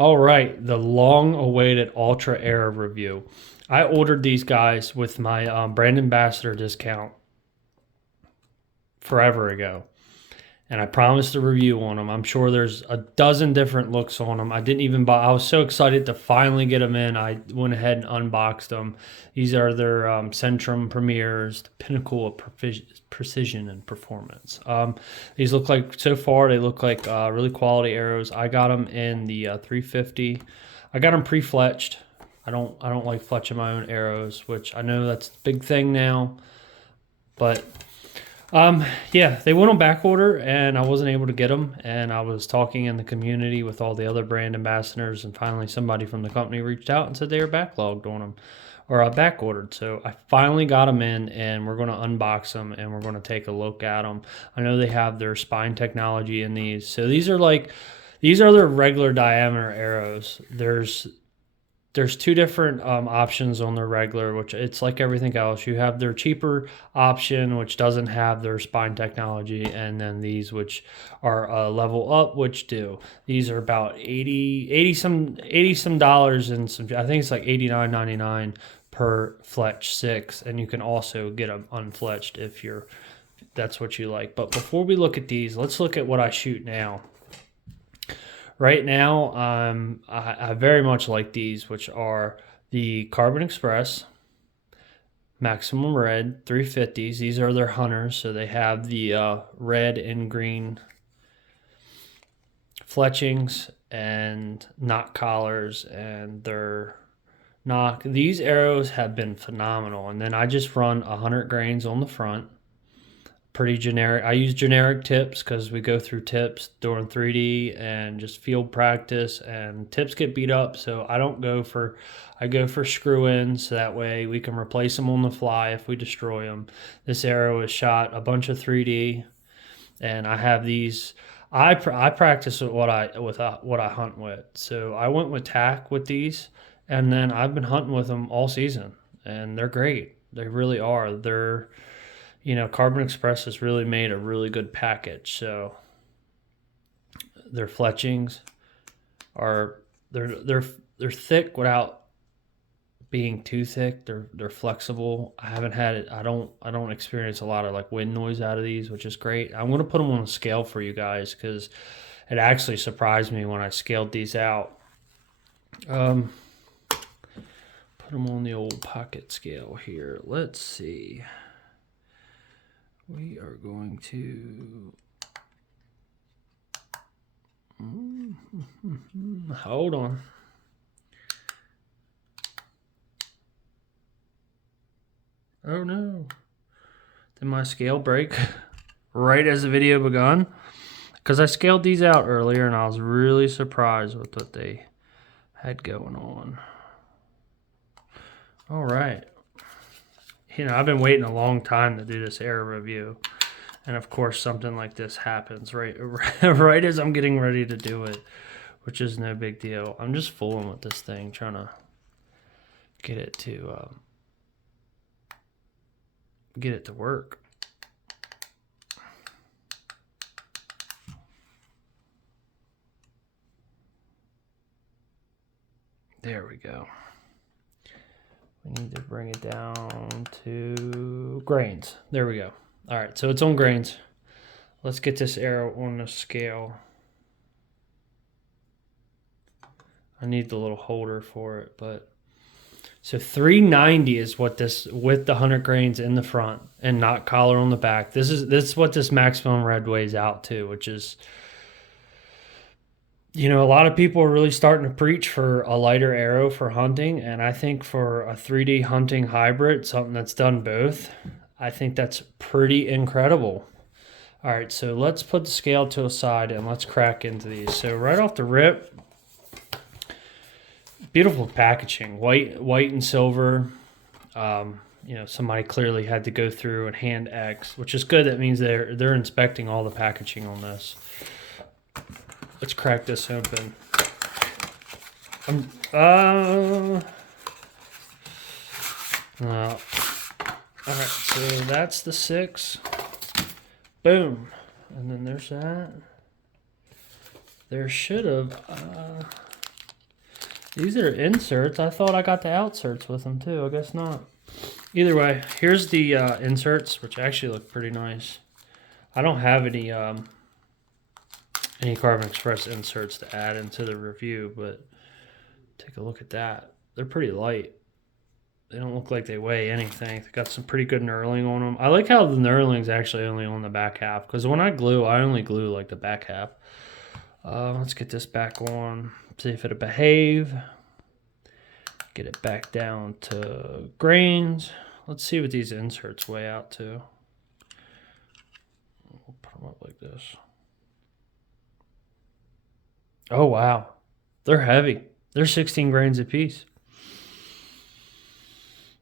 All right, the long-awaited Ultra Air review. I ordered these guys with my brand ambassador discount forever ago, and I promised a review on them. I'm sure there's a dozen different looks on them. I didn't even buy. I was so excited to finally get them in. I went ahead and unboxed them. These are their Centrum Premiers, the pinnacle of precision and performance. These look like, so far, they look like really quality arrows. I got them in the 350. I got them pre-fletched. I don't like fletching my own arrows, which I know that's a big thing now, but yeah, they went on back order and I wasn't able to get them. And I was talking in the community with all the other brand ambassadors, and finally somebody from the company reached out and said they were backlogged on them, or back ordered. So I finally got them in, and we're going to unbox them and we're going to take a look at them. I know they have their spine technology in these. So these are their regular diameter arrows. There's two different options on their regular, which it's like everything else. You have their cheaper option, which doesn't have their spine technology, and then these, which are a level up, which do. These are about 80 some dollars, and some, I think it's like $89.99 per fletch 6, and you can also get them unfletched if that's what you like. But before we look at these, let's look at what I shoot now. Right now, I very much like these, which are the Carbon Express Maximum Red 350s. These are their hunters, so they have the red and green fletchings and knock collars, and they're knock. These arrows have been phenomenal, and then I just run 100 grains on the front. Pretty generic. I use generic tips because we go through tips during 3D and just field practice, and tips get beat up, so I go for screw ins, so that way we can replace them on the fly if we destroy them. This arrow is shot a bunch of 3D, and I have these. I practice with what I hunt with. So I went with tack with these, and then I've been hunting with them all season, and they're great. They really are. Carbon Express has really made a really good package. So their fletchings are they're thick without being too thick. They're flexible. I haven't had it. I don't experience a lot of like wind noise out of these, which is great. I'm gonna put them on a scale for you guys because it actually surprised me when I scaled these out. Put them on the old pocket scale here. Let's see. We are going to hold on. Oh no. Did my scale break right as the video begun? Because I scaled these out earlier and I was really surprised with what they had going on. All right. I've been waiting a long time to do this air review, and of course something like this happens right as I'm getting ready to do it, which is no big deal. I'm just fooling with this thing, trying to get it to work. There we go. We need to bring it down to grains. There we go. All right, so it's on grains. Let's get this arrow on the scale. I need the little holder for it, but so 390 is what this, with the 100 grains in the front and not collar on the back. This is what this Maximum Red weighs out to, which is, a lot of people are really starting to preach for a lighter arrow for hunting, and I think for a 3D hunting hybrid, something that's done both, I think that's pretty incredible. All right, so let's put the scale to a side and let's crack into these. So right off the rip, beautiful packaging, white and silver. Somebody clearly had to go through and hand X, which is good. That means they're inspecting all the packaging on this. Let's crack this open. All right, so that's the 6. Boom. And then there's that. There should have, These are inserts. I thought I got the outserts with them too. I guess not. Either way, here's the inserts, which actually look pretty nice. I don't have any Carbon Express inserts to add into the review, but take a look at that. They're pretty light. They don't look like they weigh anything. They got some pretty good knurling on them. I like how the knurling's actually only on the back half, because when I glue, I only glue like the back half. Let's get this back on, see if it'll behave. Get it back down to grains. Let's see what these inserts weigh out to. We'll put them up like this. Oh, wow. They're heavy. They're 16 grains a piece.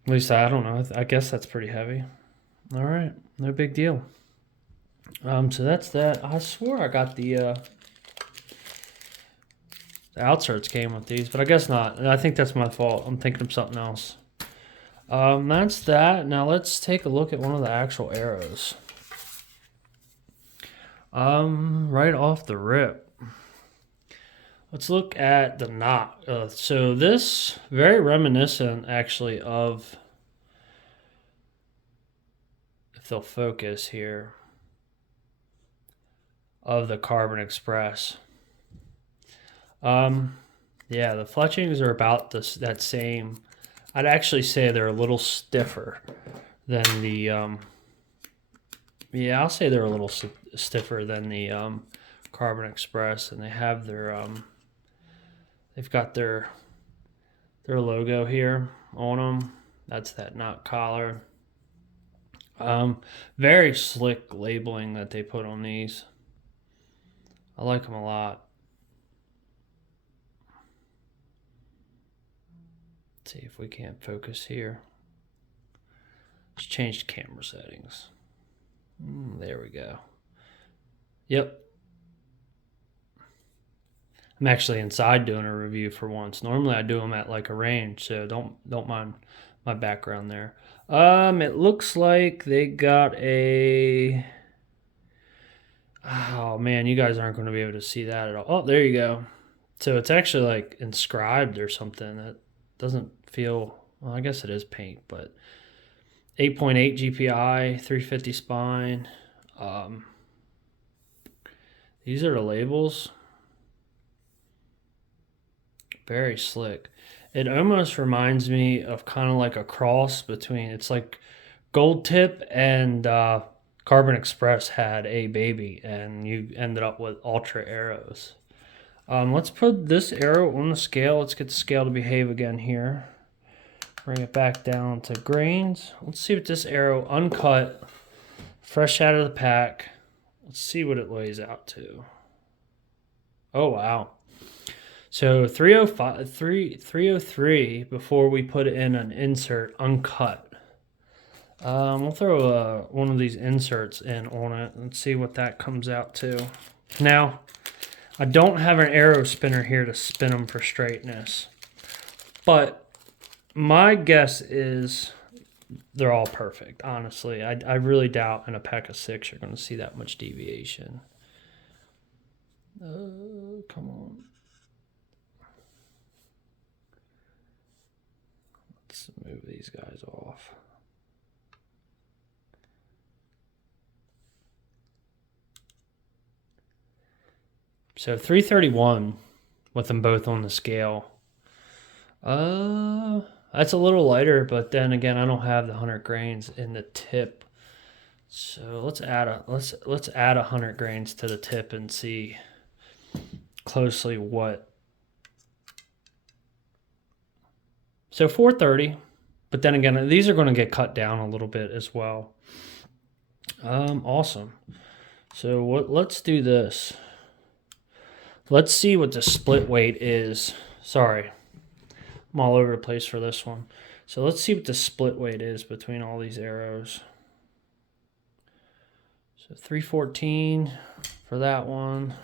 At least I don't know. I guess that's pretty heavy. All right. No big deal. So that's that. I swore I got the outserts came with these, but I guess not. I think that's my fault. I'm thinking of something else. That's that. Now let's take a look at one of the actual arrows. Right off the rip. Let's look at the knot. So this, very reminiscent actually of, if they'll focus here, of the Carbon Express. Yeah, the fletchings are about that same. I'd actually say they're a little stiffer than the, yeah, I'll say they're a little stiffer than the Carbon Express, and they have their, they've got their logo here on them. That's that knot collar. Very slick labeling that they put on these. I like them a lot. Let's see if we can't focus here. Let's change camera settings. There we go. Yep. I'm actually inside doing a review for once. Normally I do them at like a range, so don't mind my background there. It looks like they got a. Oh man, you guys aren't going to be able to see that at all. Oh, there you go. So it's actually like inscribed or something. That doesn't feel. Well, I guess it is paint, but 8.8 GPI, 350 spine. These are the labels. Very slick. It almost reminds me of kind of like a cross between, it's like Gold Tip and Carbon Express had a baby, and you ended up with Altra arrows. Let's put this arrow on the scale. Let's get the scale to behave again here. Bring it back down to grains. Let's see what this arrow, uncut, fresh out of the pack. Let's see what it weighs out to. Oh, wow. So 303 before we put in an insert uncut. We'll throw one of these inserts in on it and see what that comes out to. Now, I don't have an arrow spinner here to spin them for straightness, but my guess is they're all perfect, honestly. I really doubt in a pack of 6 you're going to see that much deviation. Come on. Let's move these guys off. So 331 with them both on the scale. That's a little lighter, but then again, I don't have the 100 grains in the tip. So let's add 100 grains to the tip and see closely what. So 430, but then again, these are going to get cut down a little bit as well. Awesome. So let's do this. Let's see what the split weight is. Sorry, I'm all over the place for this one. So let's see what the split weight is between all these arrows. So 314 for that one.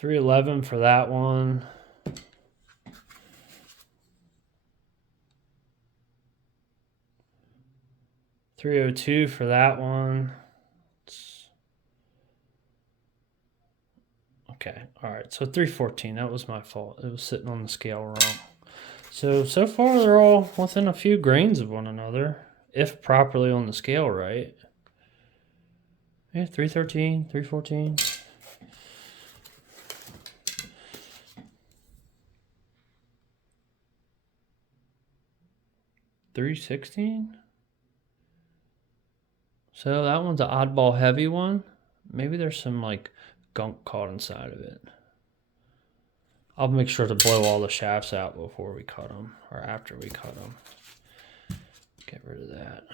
$311 for that one. $302 for that one. Okay, all right, so 314, that was my fault. It was sitting on the scale wrong. So far they're all within a few grains of one another, if properly on the scale right. Yeah, 313, 314. 316. So that one's an oddball heavy one. Maybe there's some like gunk caught inside of it. I'll make sure to blow all the shafts out before we cut them, or after we cut them. Get rid of that.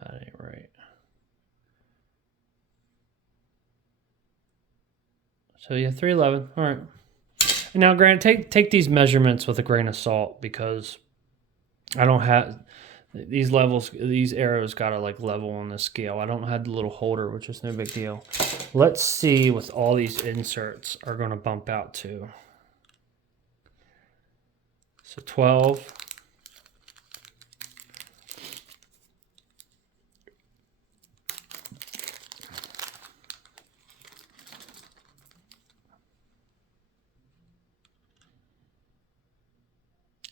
That ain't right. So yeah, 311. All right. And now, granted, take these measurements with a grain of salt, because I don't have these levels. These arrows gotta like level on the scale. I don't have the little holder, which is no big deal. Let's see what all these inserts are gonna bump out to. So 12.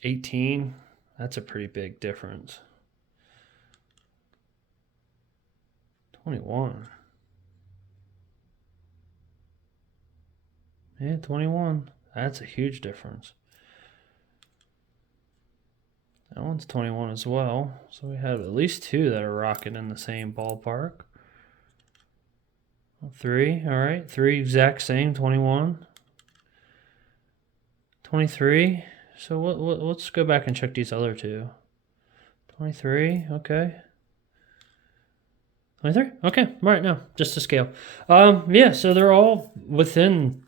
$18, that's a pretty big difference. 21. Yeah, 21. That's a huge difference. That one's 21 as well. So we have at least two that are rocking in the same ballpark. 3, all right. 3 exact same, 21. 23. So let's go back and check these other two. 23, okay. 23, okay, all right, now, just to scale. Yeah, so they're all within,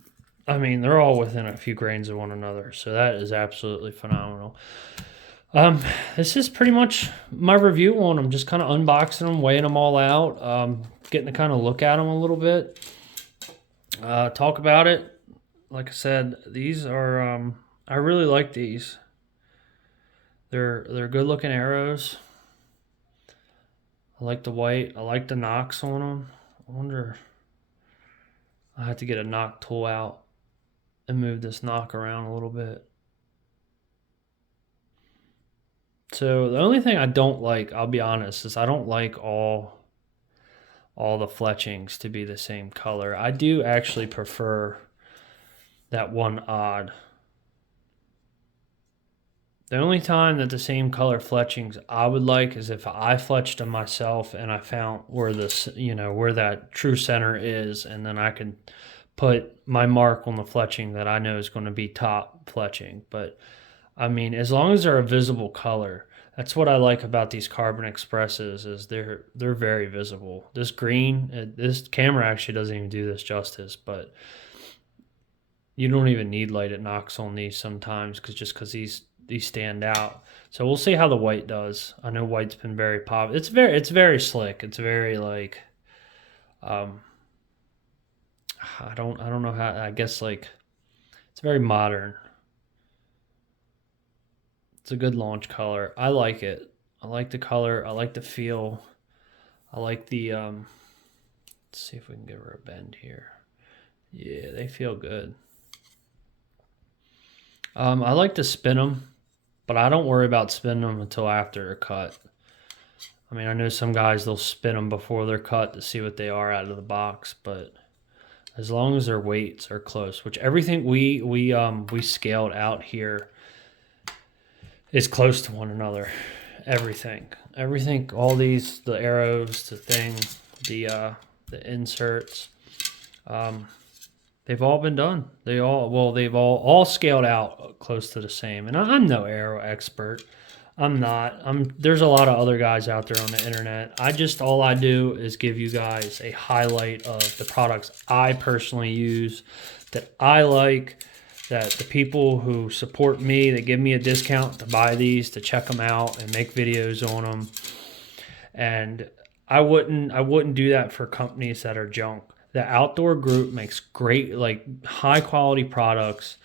they're all within a few grains of one another, so that is absolutely phenomenal. This is pretty much my review on them, just kind of unboxing them, weighing them all out, getting to kind of look at them a little bit, talk about it. Like I said, these are, I really like these. They're good looking arrows. I like the white. I like the nocks on them. I wonder, I have to get a knock tool out and move this knock around a little bit. So the only thing I don't like, I'll be honest, is I don't like all the fletchings to be the same color. I do actually prefer that one odd. The only time that the same color fletchings I would like is if I fletched them myself and I found where this, where that true center is, and then I can put my mark on the fletching that I know is going to be top fletching. But as long as they're a visible color, that's what I like about these Carbon Expresses, is they're very visible. This green, this camera actually doesn't even do this justice, but you don't even need light. It knocks on these sometimes because these stand out. So we'll see how the white does. I know white's been very popular. It's very slick. It's very like, I don't know how, I guess like, it's very modern. It's a good launch color. I like it. I like the color. I like the feel. I like the, let's see if we can give her a bend here. Yeah, they feel good. I like to spin them, but I don't worry about spinning them until after they're cut. I know some guys, they'll spin them before they're cut to see what they are out of the box, but as long as their weights are close, which everything we scaled out here is close to one another. Everything, all these, the arrows, the thing, the inserts, they've all been done. They've all scaled out close to the same. And I'm no arrow expert. I'm not. There's a lot of other guys out there on the internet. All I do is give you guys a highlight of the products I personally use, that I like, that the people who support me, they give me a discount to buy these, to check them out and make videos on them. And I wouldn't do that for companies that are junk. The Outdoor Group makes great, like, high quality products.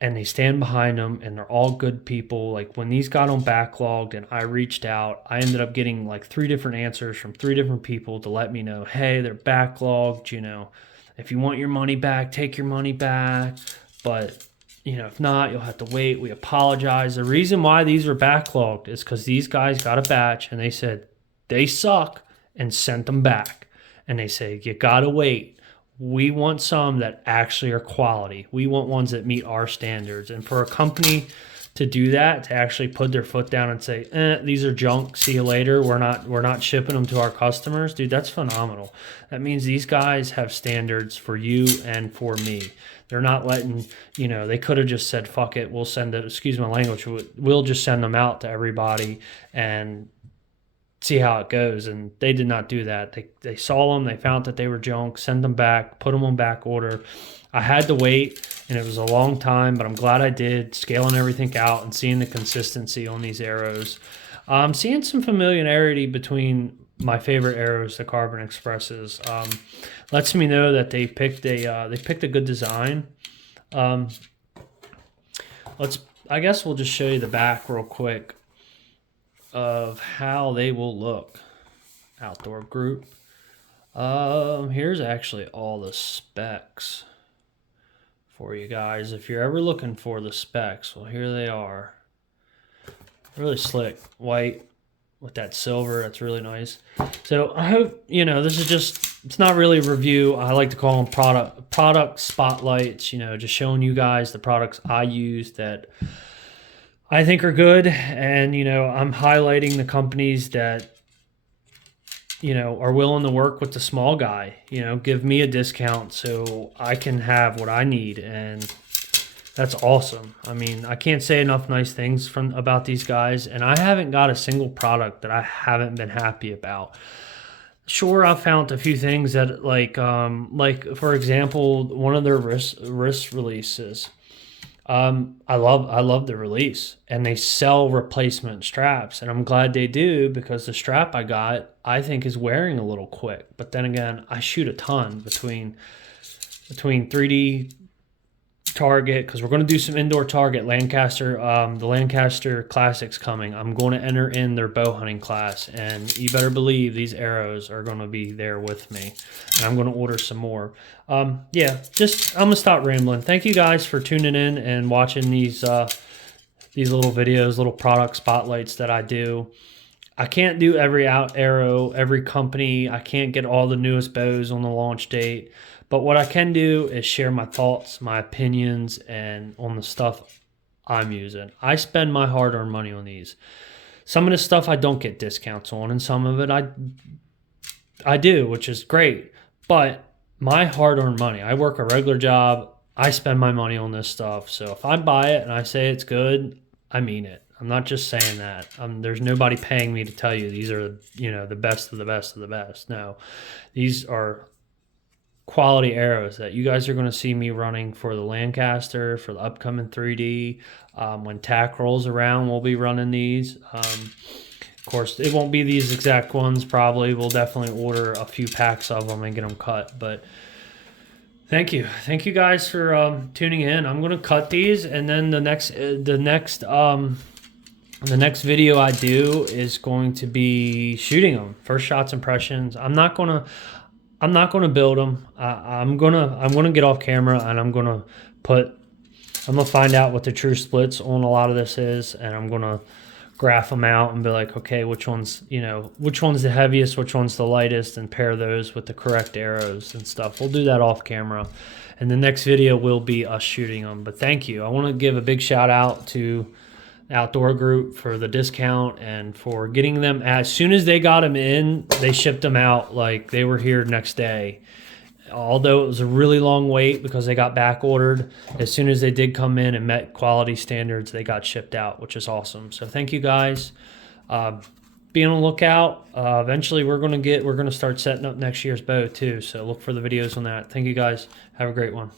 and they stand behind them, and they're all good people. Like when these got them backlogged and I reached out, I ended up getting like 3 different answers from 3 different people to let me know, hey, they're backlogged, you know, if you want your money back, take your money back. But, you know, if not, you'll have to wait. We apologize. The reason why these are backlogged is because these guys got a batch and they said they suck and sent them back. And they say, you got to wait. We want some that actually are quality. We want ones that meet our standards. And for a company to do that, to actually put their foot down and say, these are junk, see you later, we're not shipping them to our customers, dude, that's phenomenal. That means these guys have standards for you and for me. They're not letting, you know, they could have just said, fuck it, we'll send it, excuse my language, we'll just send them out to everybody and see how it goes. And they did not do that. They saw them, they found that they were junk, sent them back, put them on back order. I had to wait, and it was a long time, but I'm glad I did, scaling everything out and seeing the consistency on these arrows. I'm seeing some familiarity between my favorite arrows, the Carbon Expresses. Lets me know that they picked a good design. I guess we'll just show you the back real quick of how they will look. Outdoor Group. Here's actually all the specs for you guys. If you're ever looking for the specs, well, here they are. Really slick, white with that silver. That's really nice. So I hope, you know, this is just, it's not really a review. I like to call them product spotlights, you know, just showing you guys the products I use that I think are good. And, you know, I'm highlighting the companies that, you know, are willing to work with the small guy, you know, give me a discount so I can have what I need. And that's awesome. I mean, I can't say enough nice things about these guys, and I haven't got a single product that I haven't been happy about. Sure, I've found a few things that like for example, one of their wrist releases. I love the release, and they sell replacement straps, and I'm glad they do, because the strap I got, I think, is wearing a little quick. But then again, I shoot a ton between 3D target, because we're going to do some indoor target. Lancaster, the Lancaster Classics coming. I'm going to enter in their bow hunting class, and you better believe these arrows are going to be there with me, and I'm going to order some more. Yeah, just I'm gonna stop rambling. Thank you guys for tuning in and watching these little videos, little product spotlights that I do. I can't do every arrow, every company. I can't get all the newest bows on the launch date. But what I can do is share my thoughts, my opinions, and on the stuff I'm using. I spend my hard-earned money on these. Some of the stuff I don't get discounts on, and some of it I do, which is great. But my hard-earned money, I work a regular job. I spend my money on this stuff. So if I buy it and I say it's good, I mean it. I'm not just saying that. There's nobody paying me to tell you these are, you know, the best of the best of the best. No, these are quality arrows that you guys are going to see me running for the Lancaster, for the upcoming 3D. When TAC rolls around, we'll be running these. Of course, it won't be these exact ones, probably. We'll definitely order a few packs of them and get them cut. But thank you guys for tuning in. I'm going to cut these, and then the next video I do is going to be shooting them. First shots, impressions. I'm not gonna build them. I'm gonna get off camera, and I'm gonna find out what the true splits on a lot of this is, and I'm gonna graph them out and be like, okay, which one's the heaviest, which one's the lightest, and pair those with the correct arrows and stuff. We'll do that off camera, and the next video will be us shooting them. But thank you. I want to give a big shout out to Outdoor Group for the discount and for getting them. As soon as they got them in, they shipped them out like they were here next day. Although it was a really long wait because they got back ordered, as soon as they did come in and met quality standards, they got shipped out, which is awesome. So thank you guys. Be on the lookout. Eventually we're gonna start setting up next year's bow too. So look for the videos on that. Thank you guys. Have a great one.